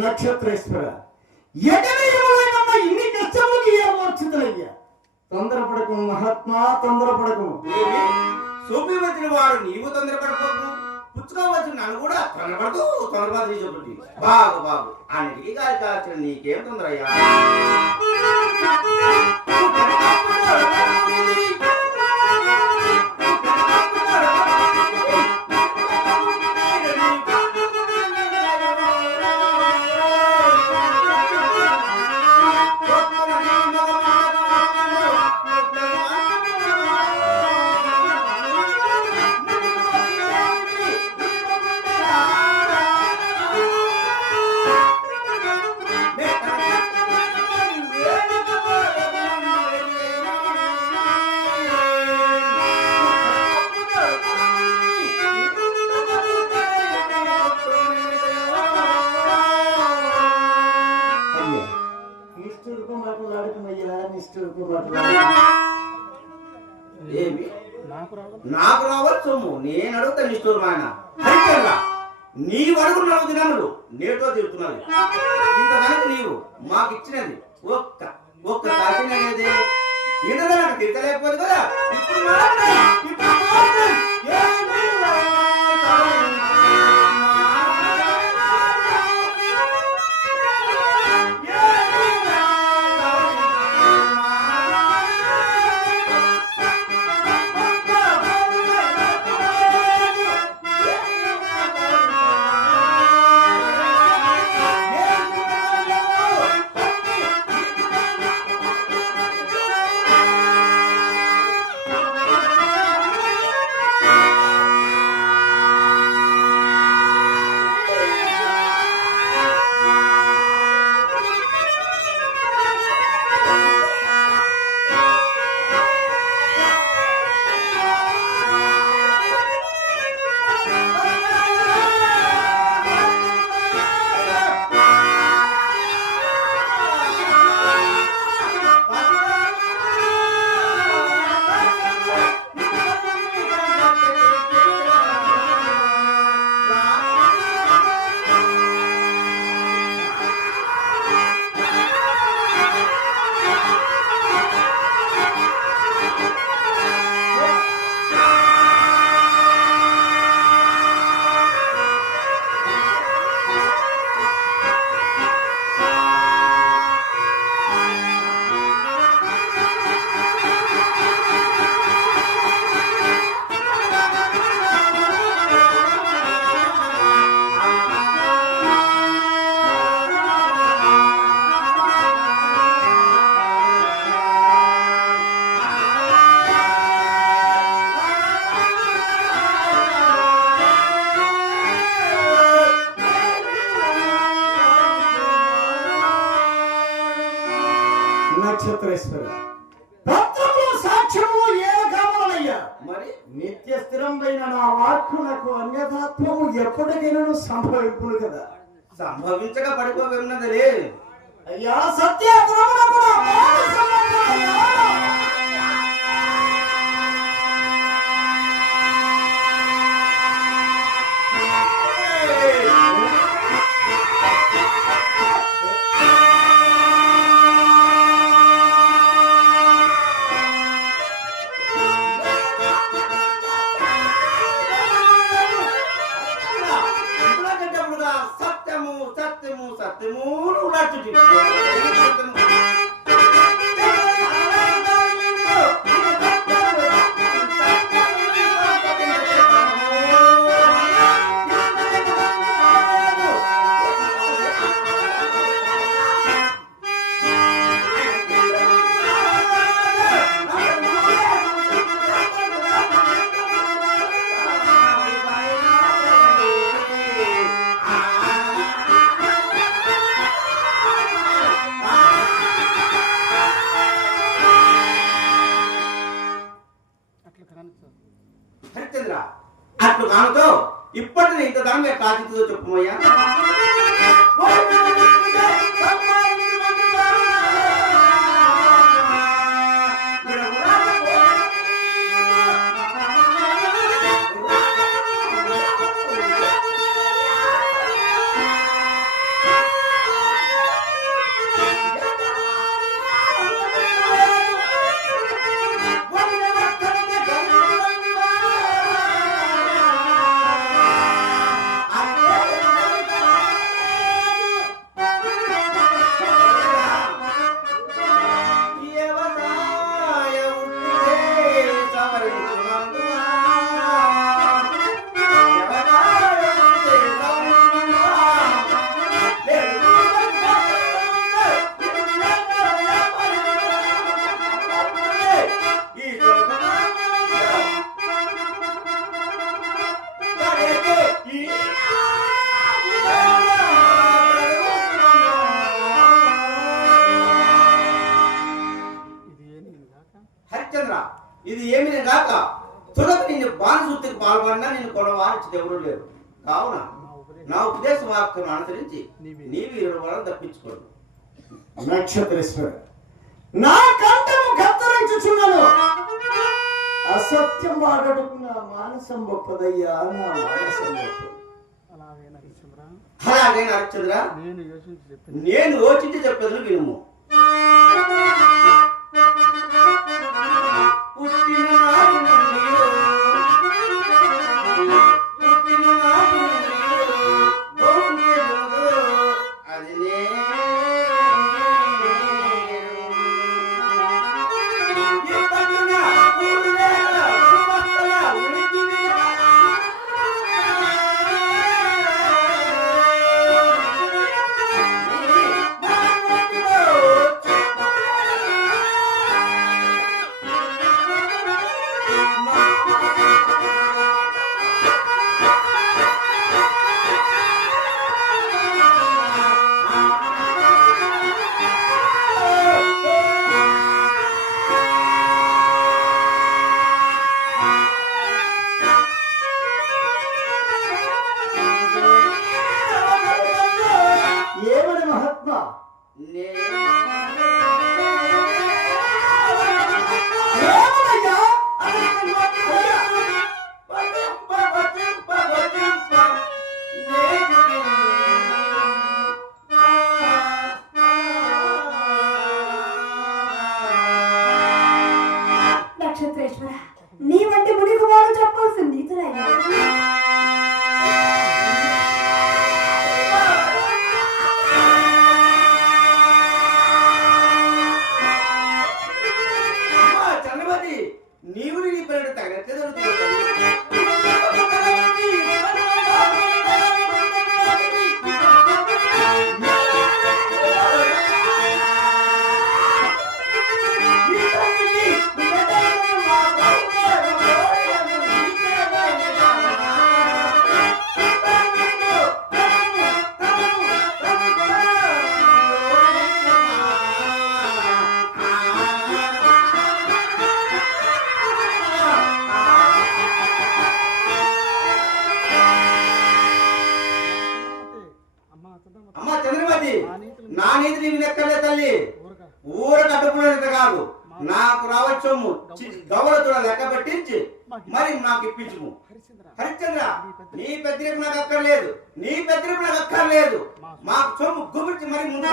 నక్షత్రేశ్వర. ఎగరేయమలైనమ్మ ఇన్ని కష్టములకి ఏమొచ్చిందయ్యా తొందరపడకు మహాత్మా తొందరపడకు సూపి వచ్చిన వాడు నీవు తొందరపడపోకు పుచ్చుకోవచ్చు నన్ను కూడా తొందరపడుతూ తొందరపడి చెప్పండి బాగు బాగు. అన్నిటికీ కాదు కాల్చిన నీకేం తొందరయ్యా? ఏమి? నాకు రావాలి సొమ్ము. నేను అడుగుతా నీ స్టోర్ ఆయన హరికల్లా నీ అడుగు నలుగు దినములు నేటో తిరుగుతున్నది ఇంతదానికి నీవు మాకు ఇచ్చినది ఒక్క ఒక్క కాసిన అనేది ఇంతదానికి తిరగలేకపోదు కదా. ఇప్పుడు నక్షత్రేశ్వర సాక్ష్యము ఏ కావాలయ్యా మరి నిత్య స్థిరమైన నా వాక్కునకు అన్యథాత్వము ఎప్పటికైనా సంభవింపును కదా? సంభవించక పడిపోతున్నది అయ్యా సత్యాగ్రహమునకు Thank you. ఇప్పటిని ఇంత దాని చెప్పుమయ్యా ఇది ఏమి కాక? తులకు నిన్ను బాణసూత్రికి పాల్పడినా నేను కొనవారిచి ఎవరు లేరు కావున నా ఉపదేశ వాక్యం అనుసరించి నీవు ఇరవై వరం తప్పించుకోడు. నక్షత్రేశ్వర నా కంఠము కత్తరించుచున్నాను. అసత్యం మాట్లాడుకు నా మానసం గొప్పదయ్యా నా మానసం గొప్పది అలాగే నరచంద్ర నేను యోచించి చెప్పింది. నేను యోచించి చెప్పేది వినుము. ఏమయ్యా కాదు. నాకు రావచ్చము. గవలతో లెక్క పట్టించి మరి నాకు ఇప్పించుము. హరిశ్చంద్ర హరిశ్చంద్ర నీ పెద్దరిపు నాకు అక్కర్లేదు. నీ పెద్దరిపు నాకు అక్కర్లేదు. మాకు సొమ్ము గురించి మరి ముందు